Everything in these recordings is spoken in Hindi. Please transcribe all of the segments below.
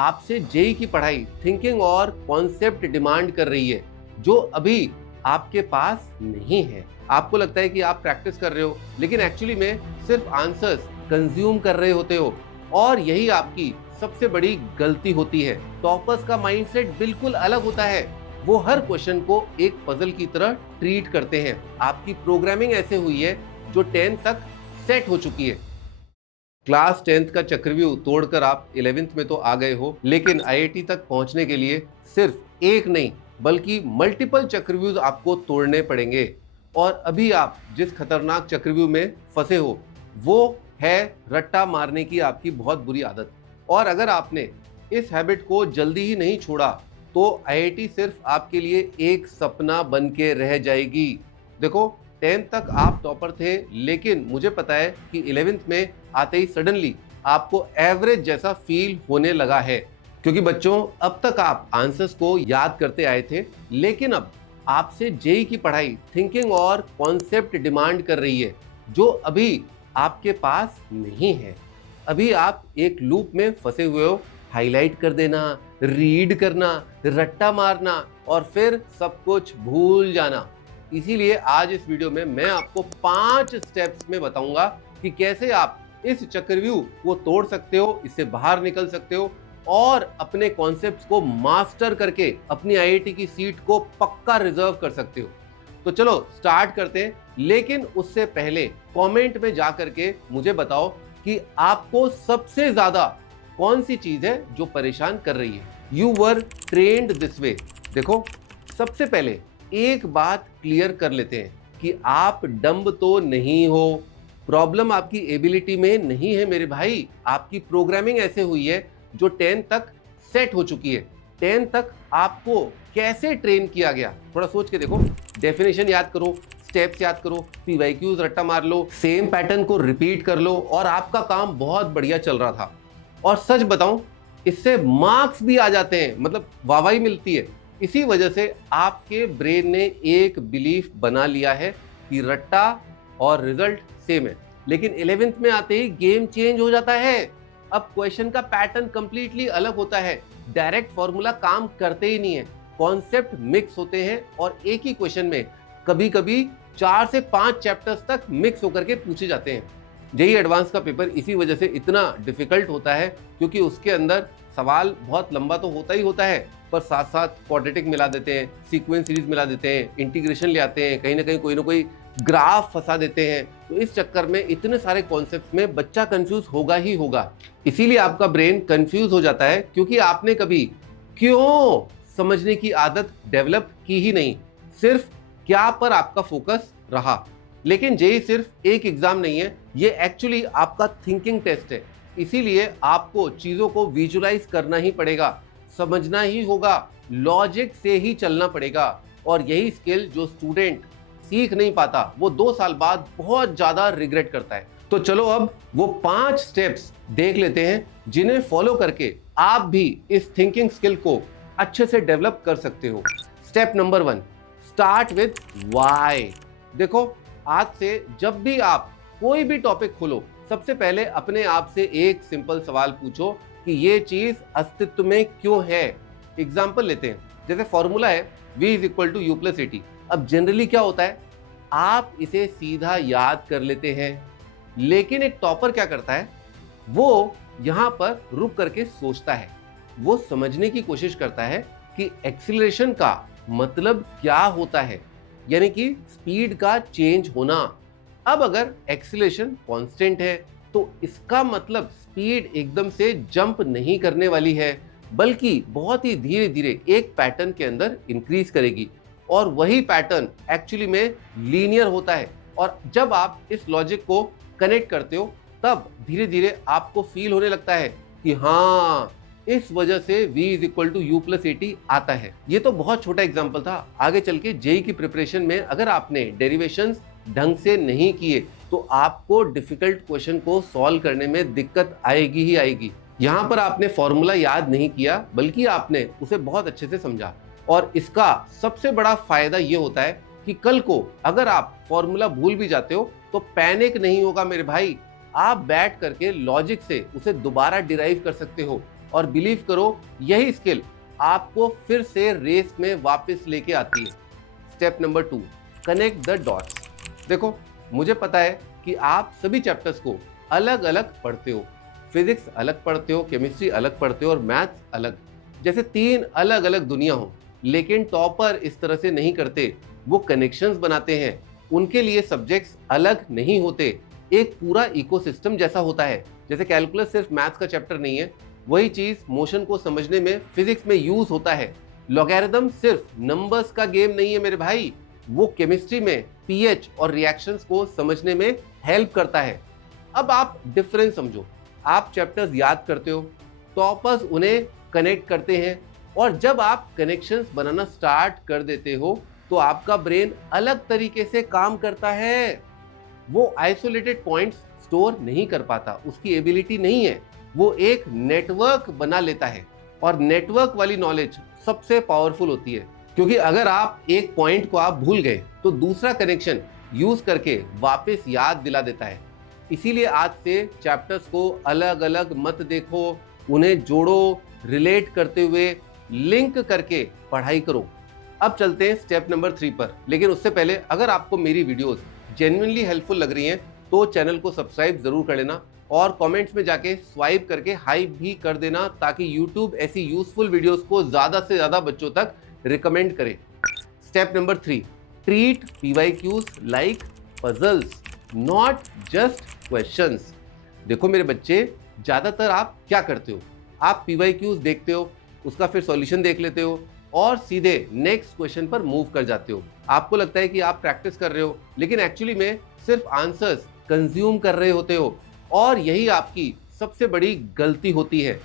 आपसे जेई की पढ़ाई थिंकिंग और कॉन्सेप्ट डिमांड कर रही है जो अभी आपके पास नहीं है। आपको लगता है कि आप प्रैक्टिस कर रहे हो, लेकिन एक्चुअली में सिर्फ आंसर्स कंज्यूम कर रहे होते हो, और यही आपकी सबसे बड़ी गलती होती है। टॉपर्स का माइंडसेट बिल्कुल अलग होता है। वो हर क्वेश्चन को एक पजल की तरह ट्रीट करते हैं। आपकी प्रोग्रामिंग ऐसे हुई है जो 10 तक सेट हो चुकी है। क्लास 10th का चक्रव्यूह तोड़कर आप 11th में तो आ गए हो, लेकिन आईआईटी तक पहुंचने के लिए सिर्फ एक नहीं बल्कि मल्टीपल चक्रव्यूह आपको तोड़ने पड़ेंगे। और अभी आप जिस खतरनाक चक्रव्यूह में फंसे हो वो है रट्टा मारने की आपकी बहुत बुरी आदत। और अगर आपने इस हैबिट को जल्दी ही नहीं छोड़ा तो आईआईटी सिर्फ आपके लिए एक सपना बन के रह जाएगी। देखो, 10th तक आप टॉपर थे, लेकिन मुझे पता है कि 11th में आते ही सडनली आपको एवरेज जैसा फील होने लगा है। क्योंकि बच्चों, अब तक आप आंसर्स को याद करते आए थे, लेकिन अब आपसे जेई की पढ़ाई थिंकिंग और कॉन्सेप्ट डिमांड कर रही है जो अभी आपके पास नहीं है। अभी आप एक लूप में फंसे हुए हो। हाईलाइट कर देना, रीड करना, रट्टा मारना और फिर सब कुछ भूल जाना। इसीलिए आज इस वीडियो में मैं आपको 5 स्टेप्स में बताऊंगा कि कैसे आप इस चक्रव्यूह को तोड़ सकते हो, इससे बाहर निकल सकते हो और अपने कॉन्सेप्ट्स को मास्टर करके अपनी आईआईटी की सीट को पक्का रिजर्व कर सकते हो। तो चलो स्टार्ट करते हैं, लेकिन उससे पहले कमेंट में जा करके मुझे बताओ कि आपको सबसे ज्यादा कौन सी चीज है जो परेशान कर रही है। You were trained this way. देखो, सबसे पहले एक बात क्लियर कर लेते हैं कि आप डम्ब तो नहीं हो। प्रॉब्लम आपकी एबिलिटी में नहीं है मेरे भाई, आपकी प्रोग्रामिंग ऐसे हुई है जो 10 तक सेट हो चुकी है। 10 तक आपको कैसे ट्रेन किया गया, थोड़ा सोच के देखो। डेफिनेशन याद करो, स्टेप्स याद करो, पीवाईक्यूज रट्टा मार लो, सेम पैटर्न को रिपीट कर लो और आपका काम बहुत बढ़िया चल रहा था। और सच बताऊं, इससे मार्क्स भी आ जाते हैं, मतलब वाहवाही मिलती है। इसी वजह से आपके ब्रेन ने एक बिलीफ बना लिया है कि रट्टा और रिजल्ट सेम है। लेकिन 11th में आते ही गेम चेंज हो जाता है। अब क्वेश्चन का पैटर्न कंप्लीटली अलग होता है। डायरेक्ट फॉर्मूला काम करते ही नहीं है, कॉन्सेप्ट मिक्स होते हैं और एक ही क्वेश्चन में कभी कभी 4 से 5 चैप्टर्स तक मिक्स होकर के पूछे जाते हैं। जेईई एडवांस का पेपर इसी वजह से इतना डिफिकल्ट होता है, क्योंकि उसके अंदर सवाल बहुत लंबा तो होता ही होता है, पर साथ साथ क्वाड्रेटिक मिला देते हैं, सीक्वेंस सीरीज मिला देते हैं, इंटीग्रेशन ले आते हैं, कहीं ना कहीं कोई ना कोई ग्राफ फंसा देते हैं। तो इस चक्कर में इतने सारे कॉन्सेप्ट में बच्चा कंफ्यूज होगा ही होगा। इसीलिए आपका ब्रेन कंफ्यूज हो जाता है, क्योंकि आपने कभी क्यों समझने की आदत डेवलप की ही नहीं, सिर्फ क्या पर आपका फोकस रहा। लेकिन जेईई सिर्फ एक एग्जाम नहीं है, ये एक्चुअली आपका थिंकिंग टेस्ट है। इसीलिए आपको चीजों को विजुलाइज करना ही पड़ेगा, समझना ही होगा, लॉजिक से ही चलना पड़ेगा। और यही स्किल जो स्टूडेंट सीख नहीं पाता वो 2 साल बाद बहुत ज्यादा रिग्रेट करता है। तो चलो अब वो 5 स्टेप्स देख लेते हैं जिन्हें फॉलो करके आप भी इस थिंकिंग स्किल को अच्छे से डेवलप कर सकते हो। Step number 1, start with why. देखो, आज से जब भी आप कोई भी टॉपिक खोलो, सबसे पहले अपने आप से एक सिंपल सवाल पूछो कि ये चीज अस्तित्व में क्यों है। एग्जाम्पल लेते हैं, जैसे फॉर्मूला है v = u + at। अब जनरली क्या होता है, आप इसे सीधा याद कर लेते हैं, लेकिन एक टॉपर क्या करता है, वो यहां पर रुक करके सोचता है। वो समझने की कोशिश करता है कि एक्सीलरेशन का मतलब क्या होता है, यानी कि स्पीड का चेंज होना। अब अगर एक्सीलरेशन कांस्टेंट है तो इसका मतलब स्पीड एकदम से जंप नहीं करने वाली है, बल्कि बहुत ही धीरे धीरे एक पैटर्न के अंदर इंक्रीज करेगी। और वही पैटर्न एक्चुअली में लीनियर होता है। और जब आप इस लॉजिक को कनेक्ट करते हो, तब धीरे धीरे आपको फील होने लगता है कि हाँ, इस वजह से v = u + at आता है। ये तो बहुत छोटा एग्जांपल था। आगे चल के जेईई की प्रिपरेशन में अगर आपने डेरिवेशंस ढंग से नहीं किए तो आपको डिफिकल्ट क्वेश्चन को सॉल्व करने में दिक्कत आएगी ही आएगी। यहाँ पर आपने फॉर्मूला याद नहीं किया, बल्कि आपने उसे बहुत अच्छे से समझा। और इसका सबसे बड़ा फायदा ये होता है कि कल को अगर आप फॉर्मूला भूल भी जाते हो तो पैनिक नहीं होगा मेरे भाई। आप बैठ करके लॉजिक से उसे दोबारा डिराइव कर सकते हो। और बिलीव करो यही स्किल आपको फिर से रेस में वापस लेके आती है। Step number 2, connect the dots. देखो, मुझे पता है कि आप सभी चैप्टर्स को अलग अलग पढ़ते हो, फिजिक्स अलग पढ़ते हो, केमिस्ट्री अलग पढ़ते हो और मैथ्स अलग, जैसे 3 अलग अलग दुनिया हो। लेकिन टॉपर इस तरह से नहीं करते, वो कनेक्शंस बनाते हैं। उनके लिए सब्जेक्ट्स अलग नहीं होते, एक पूरा इकोसिस्टम जैसा होता है। जैसे कैलकुलस सिर्फ मैथ्स का चैप्टर नहीं है, वही चीज मोशन को समझने में फिजिक्स में यूज होता है। लॉगरिथम सिर्फ नंबर्स का गेम नहीं है मेरे भाई, वो केमिस्ट्री में पीएच और रिएक्शंस को समझने में हेल्प करता है। अब आप डिफरेंस समझो, आप चैप्टर्स याद करते हो, टॉपर्स उन्हें कनेक्ट करते हैं, और जब आप कनेक्शंस बनाना स्टार्ट कर देते हो तो आपका ब्रेन अलग तरीके से काम करता है। वो आइसोलेटेड पॉइंट्स स्टोर नहीं कर पाता, उसकी एबिलिटी नहीं है, वो एक नेटवर्क बना लेता है। और नेटवर्क वाली नॉलेज सबसे पावरफुल होती है, क्योंकि अगर आप एक पॉइंट को आप भूल गए तो दूसरा कनेक्शन यूज करके वापस याद दिला देता है। इसीलिए आज से चैप्टर्स को अलग अलग मत देखो, उन्हें जोड़ो, रिलेट करते हुए लिंक करके पढ़ाई करो। अब चलते हैं स्टेप नंबर 3 पर, लेकिन उससे पहले अगर आपको मेरी वीडियोस जेन्युइनली हेल्पफुल लग रही हैं तो चैनल को सब्सक्राइब जरूर कर लेना और कमेंट्स में जाके स्वाइप करके हाइप भी कर देना, ताकि यूट्यूब ऐसी यूजफुल वीडियोस को ज्यादा से ज्यादा बच्चों तक रिकमेंड करे। Step number 3, treat PYQs like puzzles, not just questions. देखो मेरे बच्चे, ज्यादातर आप क्या करते हो, आप पीवाईक्यूज देखते हो, उसका फिर सॉल्यूशन देख लेते हो और सीधे नेक्स्ट क्वेश्चन पर मूव कर जाते हो। आपको लगता है कि आप प्रैक्टिस कर रहे हो, लेकिन एक्चुअली में सिर्फ आंसर्स कंज्यूम कर रहे होते हो, और यही आपकी सबसे बड़ी गलती होती है।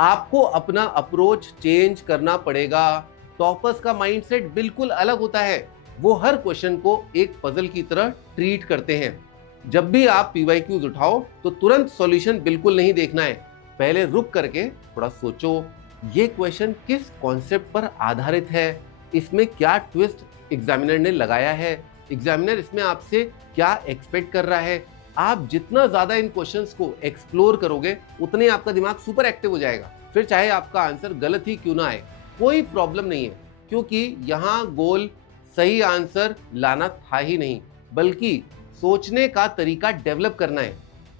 आपको अपना अप्रोच चेंज करना पड़ेगा। टॉपर्स का माइंडसेट बिल्कुल अलग होता है, वो हर क्वेश्चन को एक पजल की तरह ट्रीट करते हैं। जब भी आप पीवाईक्यूज उठाओ तो तुरंत सॉल्यूशन बिल्कुल नहीं देखना है, पहले रुक करके थोड़ा सोचो, ये क्वेश्चन किस कॉन्सेप्ट पर आधारित है, इसमें क्या ट्विस्ट एग्जामिनर ने लगाया है, एग्जामिनर इसमें आपसे क्या एक्सपेक्ट कर रहा है। आप जितना ज्यादा इन क्वेश्चंस को एक्सप्लोर करोगे उतने आपका दिमाग सुपर एक्टिव हो जाएगा। फिर चाहे आपका आंसर गलत ही क्यों ना आए, कोई प्रॉब्लम नहीं है, क्योंकि यहाँ गोल सही आंसर लाना था ही नहीं, बल्कि सोचने का तरीका डेवलप करना है।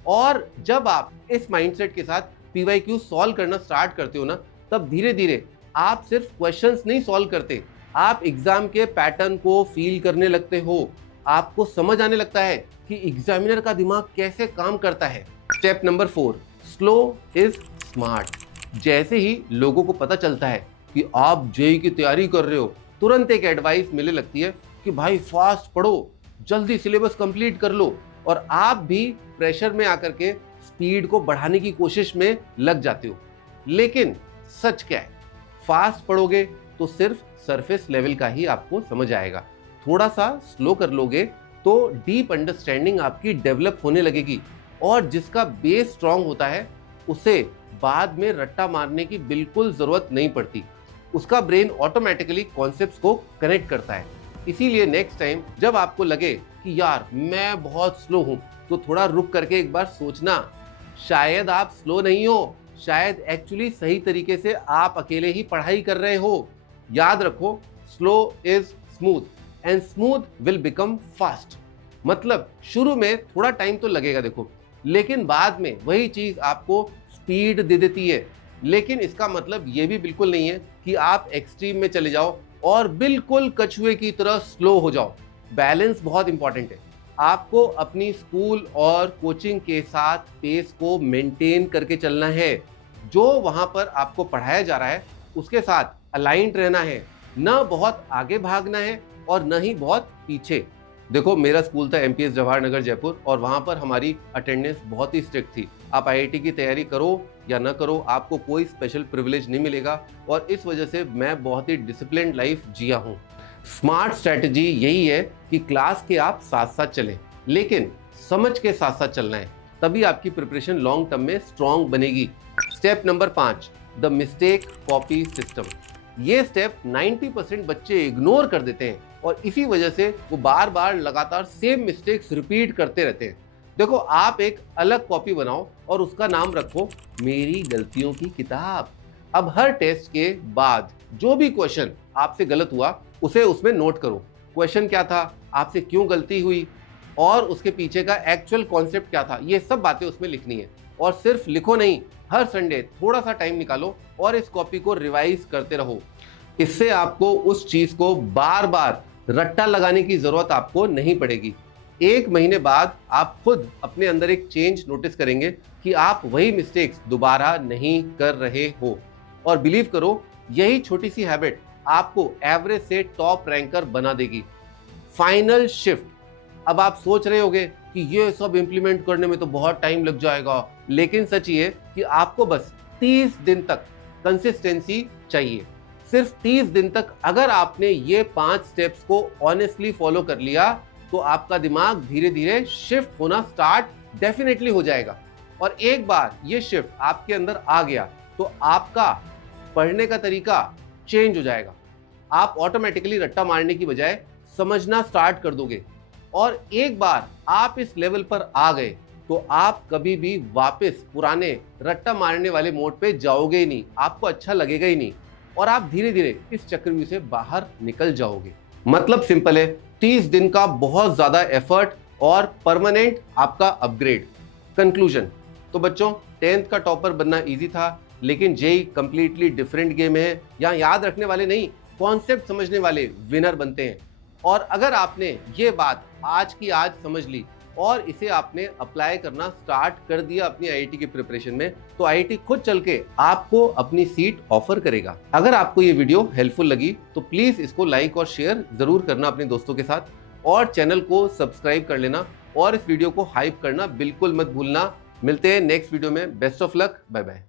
और जब आप इस माइंडसेट के साथ पीवाईक्यू सॉल्व करना स्टार्ट करते हो ना, तब धीरे धीरे आप सिर्फ क्वेश्चंस नहीं सॉल्व करते, आप एग्जाम के पैटर्न को फील करने लगते हो। आपको समझ आने लगता है कि एग्जामिनर का दिमाग कैसे काम करता है। Step number 4, slow is smart. जैसे ही लोगों को पता चलता है कि आप जेईई की तैयारी कर रहे हो, तुरंत एक एडवाइस मिलने लगती है कि भाई फास्ट पढ़ो, जल्दी सिलेबस कंप्लीट कर लो, और आप भी प्रेशर में आकर के स्पीड को बढ़ाने की कोशिश में लग जाते हो। लेकिन सच क्या है, फास्ट पढ़ोगे तो सिर्फ सरफेस लेवल का ही आपको समझ आएगा, थोड़ा सा स्लो कर लोगे तो डीप अंडरस्टैंडिंग आपकी डेवलप होने लगेगी, और जिसका बेस स्ट्रांग होता है उसे बाद में रट्टा मारने की बिल्कुल जरूरत नहीं पड़ती, उसका ब्रेन ऑटोमेटिकली कॉन्सेप्ट्स को कनेक्ट करता है। इसीलिए नेक्स्ट टाइम जब आपको लगे कि यार मैं बहुत स्लो हूं, तो थोड़ा रुक करके एक बार सोचना, शायद आप स्लो नहीं हो, शायद एक्चुअली सही तरीके से आप अकेले ही पढ़ाई कर रहे हो। याद रखो, slow is smooth and smooth will become fast. मतलब शुरू में थोड़ा टाइम तो लगेगा देखो, लेकिन बाद में वही चीज आपको स्पीड दे देती है। लेकिन इसका मतलब ये भी बिल्कुल नहीं है कि आप एक्सट्रीम में चले जाओ और बिल्कुल कछुए की तरह स्लो हो जाओ। बैलेंस बहुत इंपॉर्टेंट है। आपको अपनी स्कूल और कोचिंग के साथ पेस को मेंटेन करके चलना है। जो वहां पर आपको पढ़ाया जा रहा है उसके साथ अलाइंड रहना है, न बहुत आगे भागना है और न ही बहुत पीछे। देखो, मेरा स्कूल था एमपीएस जवाहर नगर जयपुर, और वहां पर हमारी अटेंडेंस बहुत ही स्ट्रिक्ट थी। आप आईआईटी की तैयारी करो या न करो, आपको कोई स्पेशल प्रिविलेज नहीं मिलेगा, और इस वजह से मैं बहुत ही डिसिप्लिन्ड लाइफ जिया हूँ। स्मार्ट स्ट्रैटेजी यही है कि क्लास के आप साथ साथ चलें, लेकिन समझ के साथ साथ चलना है, तभी आपकी प्रिपरेशन लॉन्ग टर्म में स्ट्रॉन्ग बनेगी। Step number 5, the mistake copy system. ये स्टेप 90% बच्चे इग्नोर कर देते हैं, और इसी वजह से वो बार बार लगातार सेम मिस्टेक्स रिपीट करते रहते हैं। देखो, आप एक अलग कॉपी बनाओ और उसका नाम रखो मेरी गलतियों की किताब। अब हर टेस्ट के बाद जो भी क्वेश्चन आपसे गलत हुआ उसे उसमें नोट करो। क्वेश्चन क्या था, आपसे क्यों गलती हुई, और उसके पीछे का एक्चुअल कॉन्सेप्ट क्या था, ये सब बातें उसमें लिखनी है। और सिर्फ लिखो नहीं, हर संडे थोड़ा सा टाइम निकालो और इस कॉपी को रिवाइज करते रहो। इससे आपको उस चीज को बार बार रट्टा लगाने की जरूरत आपको नहीं पड़ेगी। 1 महीने बाद आप खुद अपने अंदर एक चेंज नोटिस करेंगे कि आप वही मिस्टेक्स दोबारा नहीं कर रहे हो। और बिलीव करो, यही छोटी सी हैबिट आपको एवरेज से टॉप रैंकर बना देगी। Final shift. अब आप सोच रहे होंगे कि ये सब इंप्लीमेंट करने में तो बहुत टाइम लग जाएगा, लेकिन सच ये कि आपको बस 30 दिन तक कंसिस्टेंसी चाहिए। सिर्फ 30 दिन तक अगर आपने ये 5 स्टेप्स को ऑनेस्टली फॉलो कर लिया तो आपका दिमाग धीरे धीरे शिफ्ट होना स्टार्ट डेफिनेटली हो जाएगा। और एक बार ये शिफ्ट आपके अंदर आ गया तो आपका पढ़ने का तरीका चेंज हो जाएगा। आप ऑटोमेटिकली रट्टा मारने की बजाय समझना स्टार्ट कर दोगे। और एक बार आप इस लेवल पर आ गए तो आप कभी भी वापस पुराने रट्टा मारने वाले मोड पे जाओगे ही नहीं, आपको अच्छा लगेगा ही नहीं, और आप धीरे धीरे इस चक्रव्यूह से बाहर निकल जाओगे। मतलब सिंपल है, 30 दिन का बहुत ज्यादा एफर्ट और परमानेंट आपका अपग्रेड। कंक्लूजन। तो बच्चों, 10th का टॉपर बनना इजी था, लेकिन जेई कंप्लीटली डिफरेंट गेम है। यहाँ याद रखने वाले नहीं, कॉन्सेप्ट समझने वाले विनर बनते हैं। और अगर आपने ये बात आज की आज समझ ली और इसे आपने अप्लाई करना स्टार्ट कर दिया अपनी आईआईटी की प्रिपरेशन में, तो आईआईटी खुद चल के आपको अपनी सीट ऑफर करेगा। अगर आपको ये वीडियो हेल्पफुल लगी तो प्लीज इसको लाइक और शेयर जरूर करना अपने दोस्तों के साथ, और चैनल को सब्सक्राइब कर लेना, और इस वीडियो को हाइप करना बिल्कुल मत भूलना। मिलते हैं नेक्स्ट वीडियो में। Best of luck, bye bye.